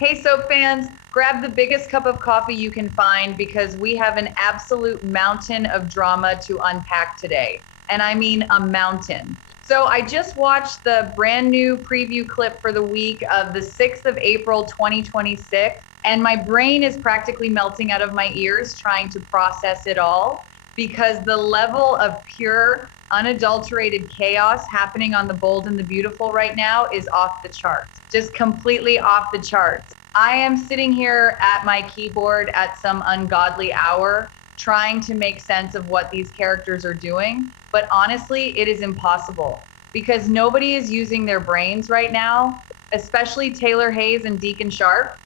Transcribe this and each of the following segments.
Hey, soap fans, grab the biggest cup of coffee you can find because we have an absolute mountain of drama to unpack today. And I mean a mountain. So I just watched the brand new preview clip for the week of the 6th of April, 2026, and my brain is practically melting out of my ears trying to process it all because the level of pure, unadulterated chaos happening on The Bold and the Beautiful right now is off the charts, just completely off the charts. I am sitting here at my keyboard at some ungodly hour trying to make sense of what these characters are doing, but honestly, it is impossible because nobody is using their brains right now, especially Taylor Hayes and Deacon Sharp.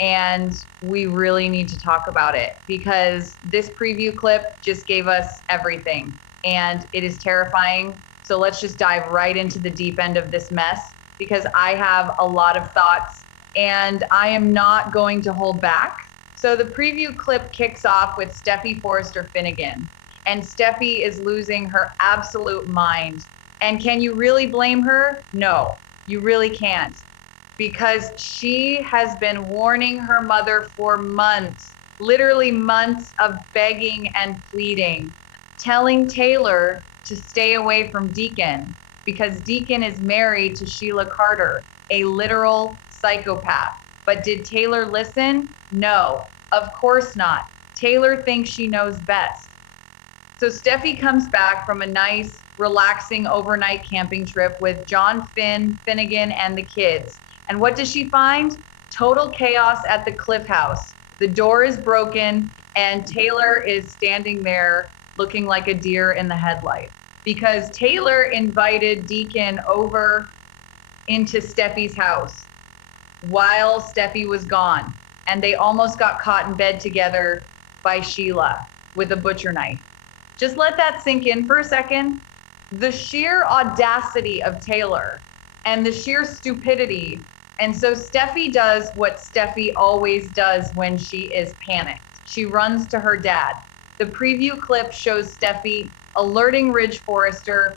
And we really need to talk about it because this preview clip just gave us everything and it is terrifying. So let's just dive right into the deep end of this mess because I have a lot of thoughts and I am not going to hold back. So the preview clip kicks off with Steffi Forrester Finnegan, and Steffi is losing her absolute mind. And can you really blame her? No, you really can't, because she has been warning her mother for months, literally months of begging and pleading, telling Taylor to stay away from Deacon because Deacon is married to Sheila Carter, a literal psychopath. But did Taylor listen? No, of course not. Taylor thinks she knows best. So Steffi comes back from a nice, relaxing overnight camping trip with John Finnegan, and the kids. And what does she find? Total chaos at the Cliff House. The door is broken, and Taylor is standing there looking like a deer in the headlight because Taylor invited Deacon over into Steffi's house while Steffi was gone. And they almost got caught in bed together by Sheila with a butcher knife. Just let that sink in for a second. The sheer audacity of Taylor and the sheer stupidity. And so Steffi does what Steffi always does when she is panicked. She runs to her dad. The preview clip shows Steffi alerting Ridge Forrester.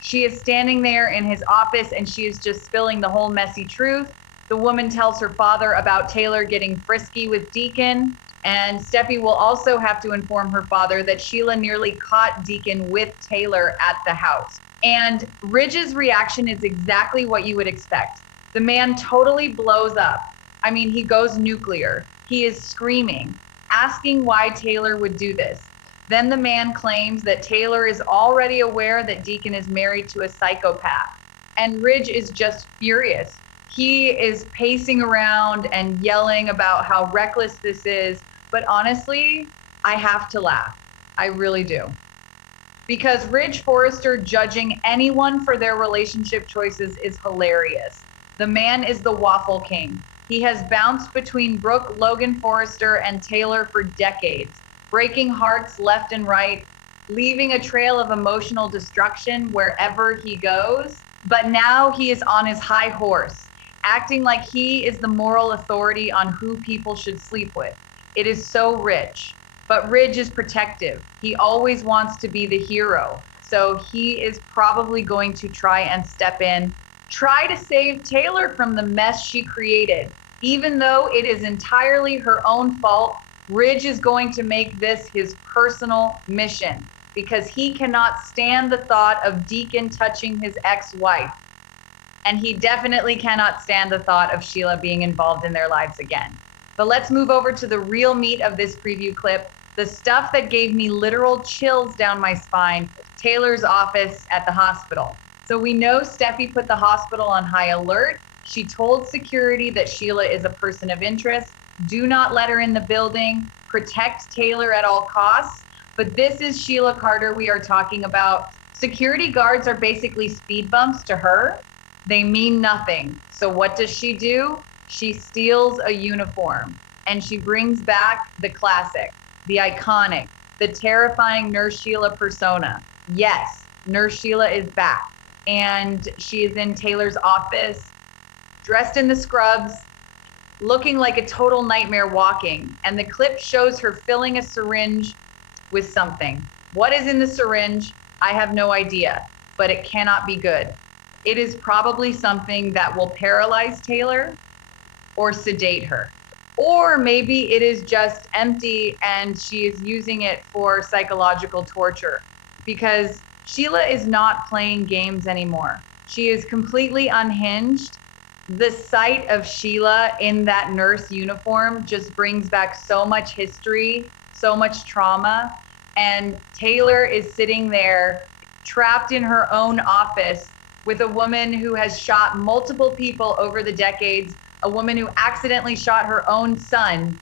She is standing there in his office and she is just spilling the whole messy truth. The woman tells her father about Taylor getting frisky with Deacon. And Steffi will also have to inform her father that Sheila nearly caught Deacon with Taylor at the house. And Ridge's reaction is exactly what you would expect. The man totally blows up. I mean, he goes nuclear. He is screaming, asking why Taylor would do this. Then the man claims that Taylor is already aware that Deacon is married to a psychopath. And Ridge is just furious. He is pacing around and yelling about how reckless this is. But honestly, I have to laugh. I really do. Because Ridge Forrester judging anyone for their relationship choices is hilarious. The man is the waffle king. He has bounced between Brooke Logan Forrester and Taylor for decades, breaking hearts left and right, leaving a trail of emotional destruction wherever he goes. But now he is on his high horse, acting like he is the moral authority on who people should sleep with. It is so Ridge. But Ridge is protective. He always wants to be the hero. So he is probably going to try and step in, try to save Taylor from the mess she created. Even though it is entirely her own fault, Ridge is going to make this his personal mission because he cannot stand the thought of Deacon touching his ex-wife. And he definitely cannot stand the thought of Sheila being involved in their lives again. But let's move over to the real meat of this preview clip, the stuff that gave me literal chills down my spine, Taylor's office at the hospital. So we know Steffi put the hospital on high alert. She told security that Sheila is a person of interest. Do not let her in the building. Protect Taylor at all costs. But this is Sheila Carter we are talking about. Security guards are basically speed bumps to her. They mean nothing. So what does she do? She steals a uniform and she brings back the classic, the iconic, the terrifying Nurse Sheila persona. Yes, Nurse Sheila is back and she is in Taylor's office, dressed in the scrubs, looking like a total nightmare walking. And the clip shows her filling a syringe with something. What is in the syringe? I have no idea, but it cannot be good. It is probably something that will paralyze Taylor, or sedate her. Or maybe it is just empty and she is using it for psychological torture, because Sheila is not playing games anymore. She is completely unhinged. The sight of Sheila in that nurse uniform just brings back so much history, so much trauma. And Taylor is sitting there trapped in her own office with a woman who has shot multiple people over the decades, a woman who accidentally shot her own son,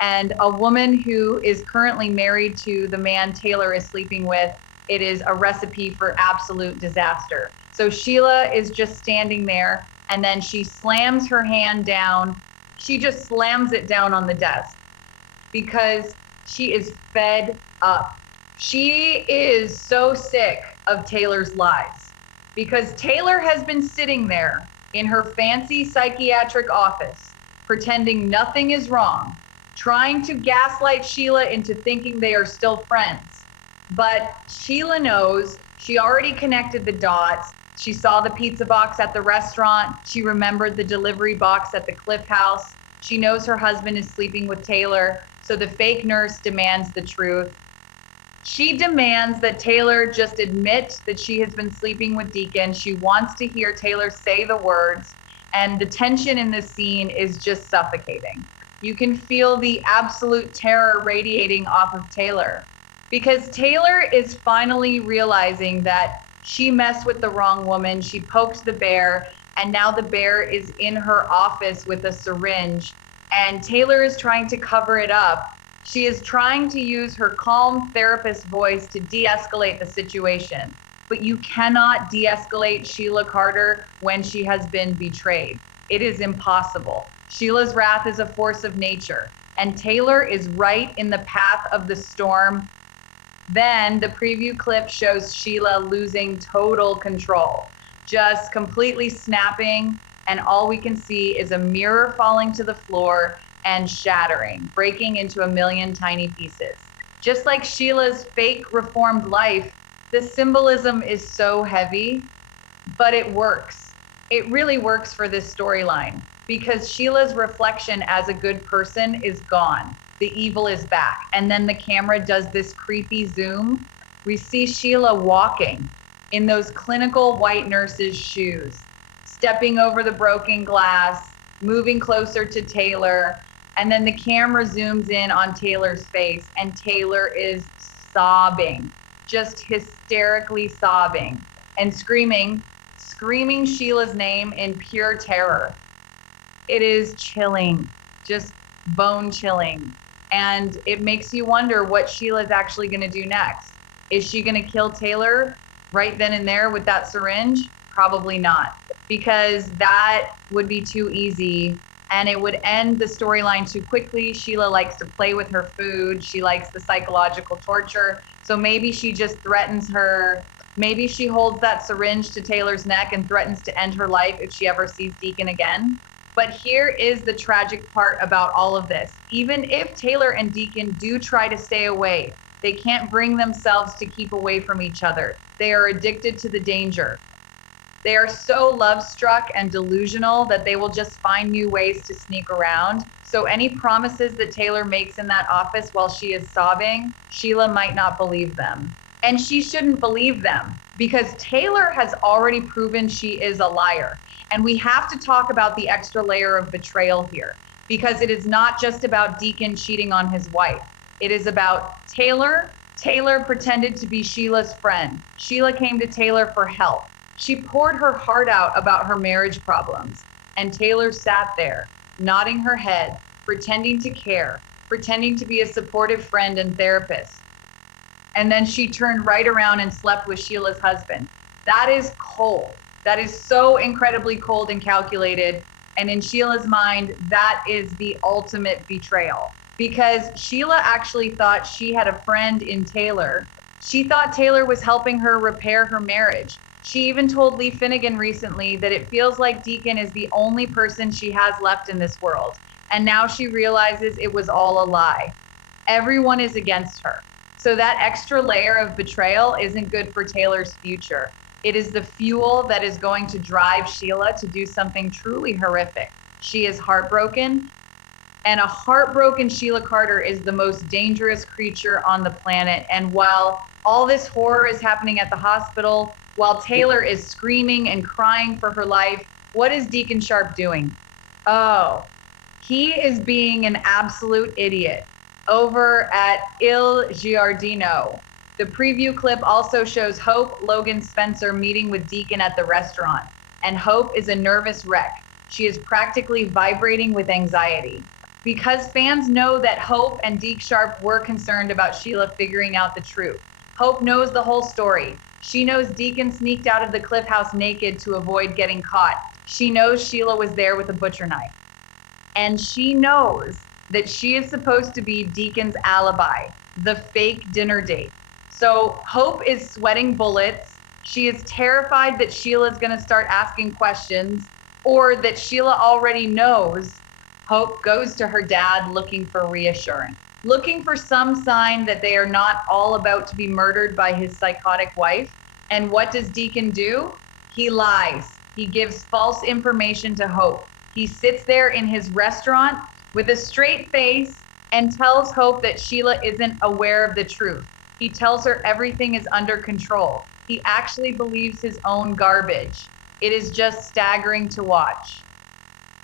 and a woman who is currently married to the man Taylor is sleeping with. It is a recipe for absolute disaster. So Sheila is just standing there, and then she slams her hand down. She just slams it down on the desk because she is fed up. She is so sick of Taylor's lies, because Taylor has been sitting there in her fancy psychiatric office, pretending nothing is wrong, trying to gaslight Sheila into thinking they are still friends. But Sheila knows, she already connected the dots. She saw the pizza box at the restaurant. She remembered the delivery box at the Cliff House. She knows her husband is sleeping with Taylor, so the fake nurse demands the truth. She demands that Taylor just admit that she has been sleeping with Deacon. She wants to hear Taylor say the words, and the tension in this scene is just suffocating. You can feel the absolute terror radiating off of Taylor, because Taylor is finally realizing that she messed with the wrong woman. She poked the bear, and now the bear is in her office with a syringe, and Taylor is trying to cover it up. She is trying to use her calm therapist voice to de-escalate the situation, but you cannot de-escalate Sheila Carter when she has been betrayed. It is impossible. Sheila's wrath is a force of nature, and Taylor is right in the path of the storm. Then the preview clip shows Sheila losing total control, just completely snapping, and all we can see is a mirror falling to the floor and shattering, breaking into a million tiny pieces. Just like Sheila's fake reformed life, the symbolism is so heavy, but it works. It really works for this storyline, because Sheila's reflection as a good person is gone. The evil is back. And then the camera does this creepy zoom. We see Sheila walking in those clinical white nurse's shoes, stepping over the broken glass, moving closer to Taylor. And then the camera zooms in on Taylor's face, and Taylor is sobbing, just hysterically sobbing and screaming Sheila's name in pure terror. It is chilling, just bone chilling. And it makes you wonder what Sheila's actually going to do next. Is she going to kill Taylor right then and there with that syringe? Probably not, because that would be too easy and it would end the storyline too quickly. Sheila likes to play with her food. She likes the psychological torture. So maybe she just threatens her. Maybe she holds that syringe to Taylor's neck and threatens to end her life if she ever sees Deacon again. But here is the tragic part about all of this. Even if Taylor and Deacon do try to stay away, they can't bring themselves to keep away from each other. They are addicted to the danger. They are so love-struck and delusional that they will just find new ways to sneak around. So any promises that Taylor makes in that office while she is sobbing, Sheila might not believe them. And she shouldn't believe them, because Taylor has already proven she is a liar. And we have to talk about the extra layer of betrayal here, because it is not just about Deacon cheating on his wife. It is about Taylor. Taylor pretended to be Sheila's friend. Sheila came to Taylor for help. She poured her heart out about her marriage problems, and Taylor sat there, nodding her head, pretending to care, pretending to be a supportive friend and therapist. And then she turned right around and slept with Sheila's husband. That is cold. That is so incredibly cold and calculated. And in Sheila's mind, that is the ultimate betrayal, because Sheila actually thought she had a friend in Taylor. She thought Taylor was helping her repair her marriage. She even told Lee Finnegan recently that it feels like Deacon is the only person she has left in this world. And now she realizes it was all a lie. Everyone is against her. So that extra layer of betrayal isn't good for Taylor's future. It is the fuel that is going to drive Sheila to do something truly horrific. She is heartbroken. And a heartbroken Sheila Carter is the most dangerous creature on the planet. And while all this horror is happening at the hospital, while Taylor is screaming and crying for her life, what is Deacon Sharp doing? Oh, he is being an absolute idiot over at Il Giardino. The preview clip also shows Hope Logan Spencer meeting with Deacon at the restaurant. And Hope is a nervous wreck. She is practically vibrating with anxiety. Because fans know that Hope and Deke Sharp were concerned about Sheila figuring out the truth. Hope knows the whole story. She knows Deacon sneaked out of the Cliff House naked to avoid getting caught. She knows Sheila was there with a butcher knife. And she knows that she is supposed to be Deacon's alibi, the fake dinner date. So Hope is sweating bullets. She is terrified that Sheila's gonna start asking questions, or that Sheila already knows. Hope goes to her dad looking for reassurance, looking for some sign that they are not all about to be murdered by his psychotic wife. And what does Deacon do? He lies. He gives false information to Hope. He sits there in his restaurant with a straight face and tells Hope that Sheila isn't aware of the truth. He tells her everything is under control. He actually believes his own garbage. It is just staggering to watch.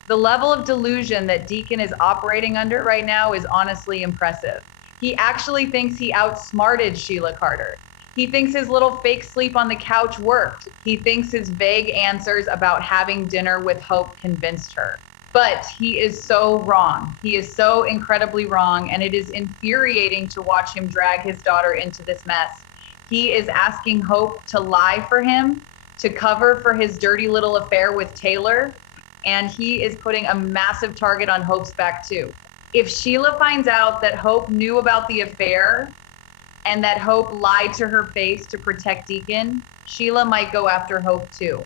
The level of delusion that Deacon is operating under right now is honestly impressive. He actually thinks he outsmarted Sheila Carter. He thinks his little fake sleep on the couch worked. He thinks his vague answers about having dinner with Hope convinced her. But he is so wrong. He is so incredibly wrong, and it is infuriating to watch him drag his daughter into this mess. He is asking Hope to lie for him, to cover for his dirty little affair with Taylor, and he is putting a massive target on Hope's back too. If Sheila finds out that Hope knew about the affair and that Hope lied to her face to protect Deacon, Sheila might go after Hope too.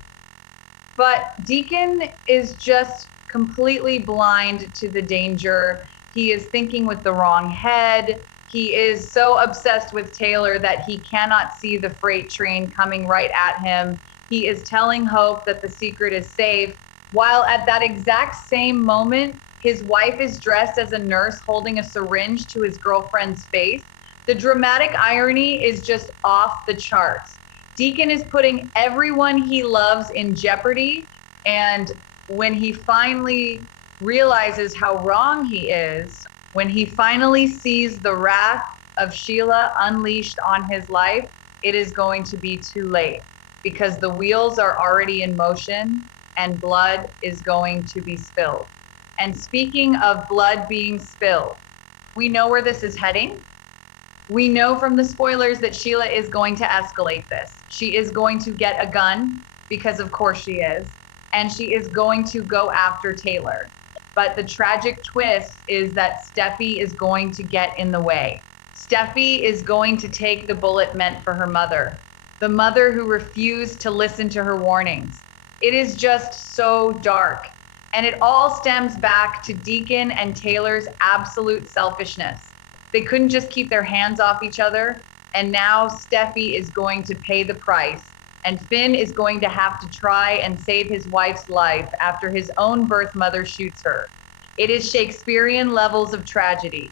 But Deacon is just completely blind to the danger. He is thinking with the wrong head. He is so obsessed with Taylor that he cannot see the freight train coming right at him. He is telling Hope that the secret is safe, while at that exact same moment, his wife is dressed as a nurse holding a syringe to his girlfriend's face. The dramatic irony is just off the charts. Deacon is putting everyone he loves in jeopardy, and when he finally realizes how wrong he is, when he finally sees the wrath of Sheila unleashed on his life, it is going to be too late, because the wheels are already in motion and blood is going to be spilled. And speaking of blood being spilled, we know where this is heading. We know from the spoilers that Sheila is going to escalate this. She is going to get a gun, because of course she is, and she is going to go after Taylor. But the tragic twist is that Steffi is going to get in the way. Steffi is going to take the bullet meant for her mother, the mother who refused to listen to her warnings. It is just so dark. And it all stems back to Deacon and Taylor's absolute selfishness. They couldn't just keep their hands off each other. And now Steffi is going to pay the price. And Finn is going to have to try and save his wife's life after his own birth mother shoots her. It is Shakespearean levels of tragedy.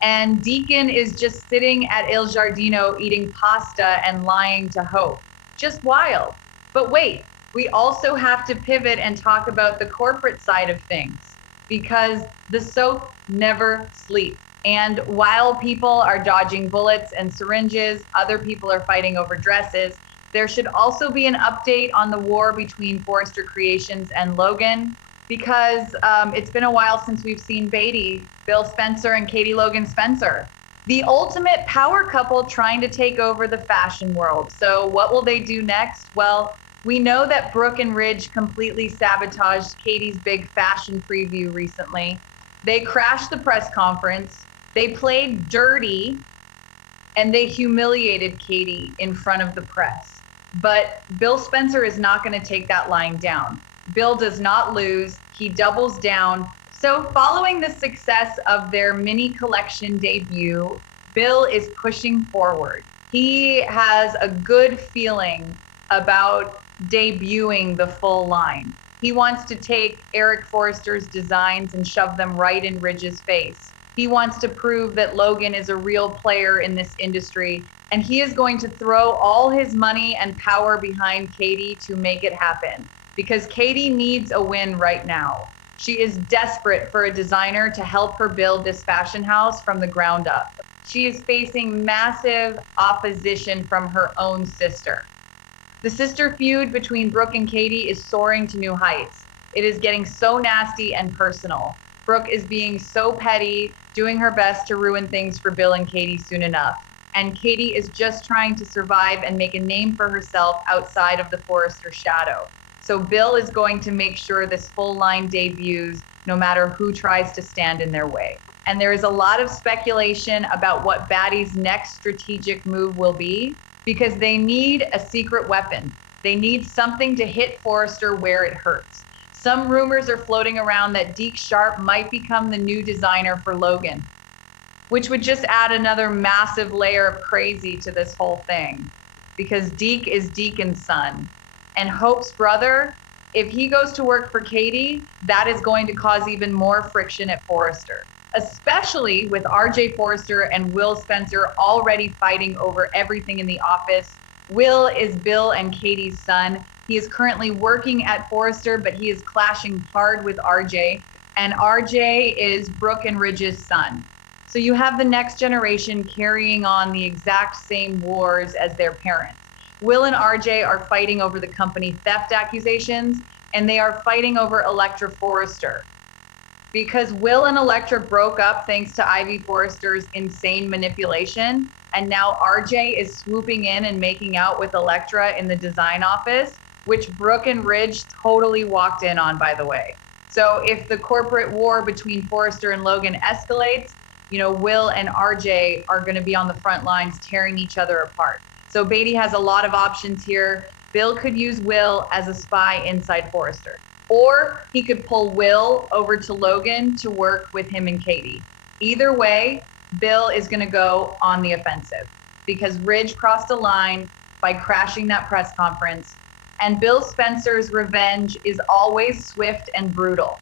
And Deacon is just sitting at Il Giardino eating pasta and lying to Hope. Just wild. But wait. We also have to pivot and talk about the corporate side of things, because the soap never sleeps. And while people are dodging bullets and syringes, other people are fighting over dresses. There should also be an update on the war between Forrester Creations and Logan, because it's been a while since we've seen Beatty, Bill Spencer and Katie Logan Spencer. The ultimate power couple trying to take over the fashion world. So what will they do next? Well, we know that Brooke and Ridge completely sabotaged Katie's big fashion preview recently. They crashed the press conference, they played dirty, and they humiliated Katie in front of the press. But Bill Spencer is not going to take that lying down. Bill does not lose, he doubles down. So following the success of their mini collection debut, Bill is pushing forward. He has a good feeling about debuting the full line. He wants to take Eric Forrester's designs and shove them right in Ridge's face. He wants to prove that Logan is a real player in this industry, and he is going to throw all his money and power behind Katie to make it happen, because Katie needs a win right now. She is desperate for a designer to help her build this fashion house from the ground up. She is facing massive opposition from her own sister. The sister feud between Brooke and Katie is soaring to new heights. It is getting so nasty and personal. Brooke is being so petty, doing her best to ruin things for Bill and Katie soon enough. And Katie is just trying to survive and make a name for herself outside of the Forrester shadow. So Bill is going to make sure this full line debuts no matter who tries to stand in their way. And there is a lot of speculation about what Batty's next strategic move will be, because they need a secret weapon. They need something to hit Forrester where it hurts. Some rumors are floating around that Deke Sharp might become the new designer for Logan, which would just add another massive layer of crazy to this whole thing, because Deke is Deacon's son. And Hope's brother, if he goes to work for Katie, that is going to cause even more friction at Forrester, especially with RJ Forrester and Will Spencer already fighting over everything in the office. Will is Bill and Katie's son. He is currently working at Forrester, but he is clashing hard with RJ, and RJ is Brooke and Ridge's son. So you have the next generation carrying on the exact same wars as their parents. Will and RJ are fighting over the company theft accusations, and they are fighting over Electra Forrester. Because Will and Electra broke up thanks to Ivy Forrester's insane manipulation, and now RJ is swooping in and making out with Electra in the design office, which Brooke and Ridge totally walked in on, by the way. So if the corporate war between Forrester and Logan escalates, Will and RJ are going to be on the front lines tearing each other apart. So Beatty has a lot of options here. Bill could use Will as a spy inside Forrester, or he could pull Will over to Logan to work with him and Katie. Either way, Bill is going to go on the offensive, because Ridge crossed a line by crashing that press conference, and Bill Spencer's revenge is always swift and brutal.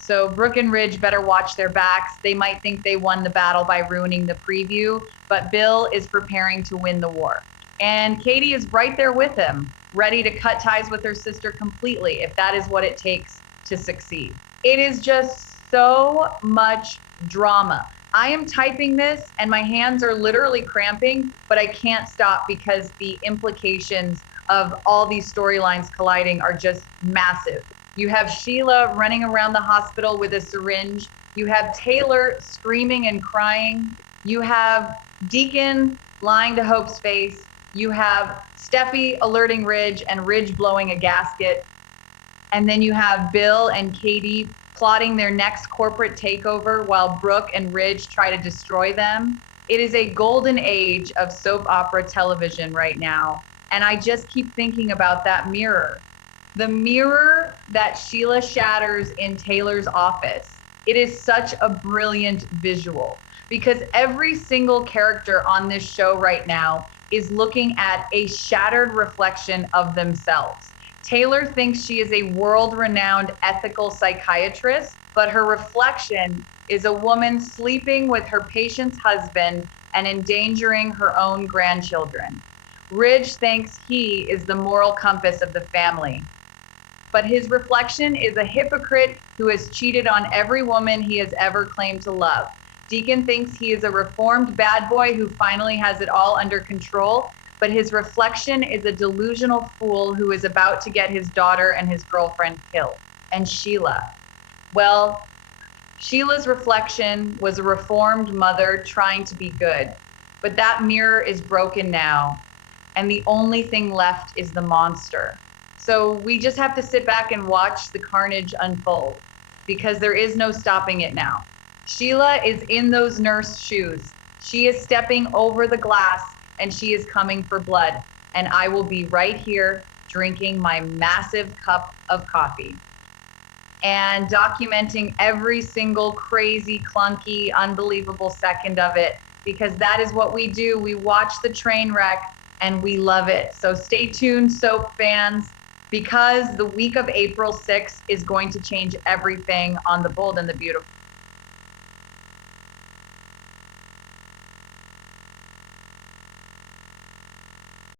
So Brooke and Ridge better watch their backs. They might think they won the battle by ruining the preview, but Bill is preparing to win the war. And Katie is right there with him, ready to cut ties with her sister completely if that is what it takes to succeed. It is just so much drama. I am typing this and my hands are literally cramping, but I can't stop because the implications of all these storylines colliding are just massive. You have Sheila running around the hospital with a syringe. You have Taylor screaming and crying. You have Deacon lying to Hope's face. You have Steffi alerting Ridge and Ridge blowing a gasket. And then you have Bill and Katie plotting their next corporate takeover while Brooke and Ridge try to destroy them. It is a golden age of soap opera television right now. And I just keep thinking about that mirror. The mirror that Sheila shatters in Taylor's office. It is such a brilliant visual, because every single character on this show right now is looking at a shattered reflection of themselves. Taylor thinks she is a world-renowned ethical psychiatrist, but her reflection is a woman sleeping with her patient's husband and endangering her own grandchildren. Ridge thinks he is the moral compass of the family, but his reflection is a hypocrite who has cheated on every woman he has ever claimed to love. Deacon thinks he is a reformed bad boy who finally has it all under control, but his reflection is a delusional fool who is about to get his daughter and his girlfriend killed. And Sheila. Well, Sheila's reflection was a reformed mother trying to be good, but that mirror is broken now, and the only thing left is the monster. So we just have to sit back and watch the carnage unfold, because there is no stopping it now. Sheila is in those nurse shoes. She is stepping over the glass and she is coming for blood. And I will be right here drinking my massive cup of coffee and documenting every single crazy, clunky, unbelievable second of it, because that is what we do. We watch the train wreck and we love it. So stay tuned, soap fans. because the week of April 6th is going to change everything on The Bold and the Beautiful.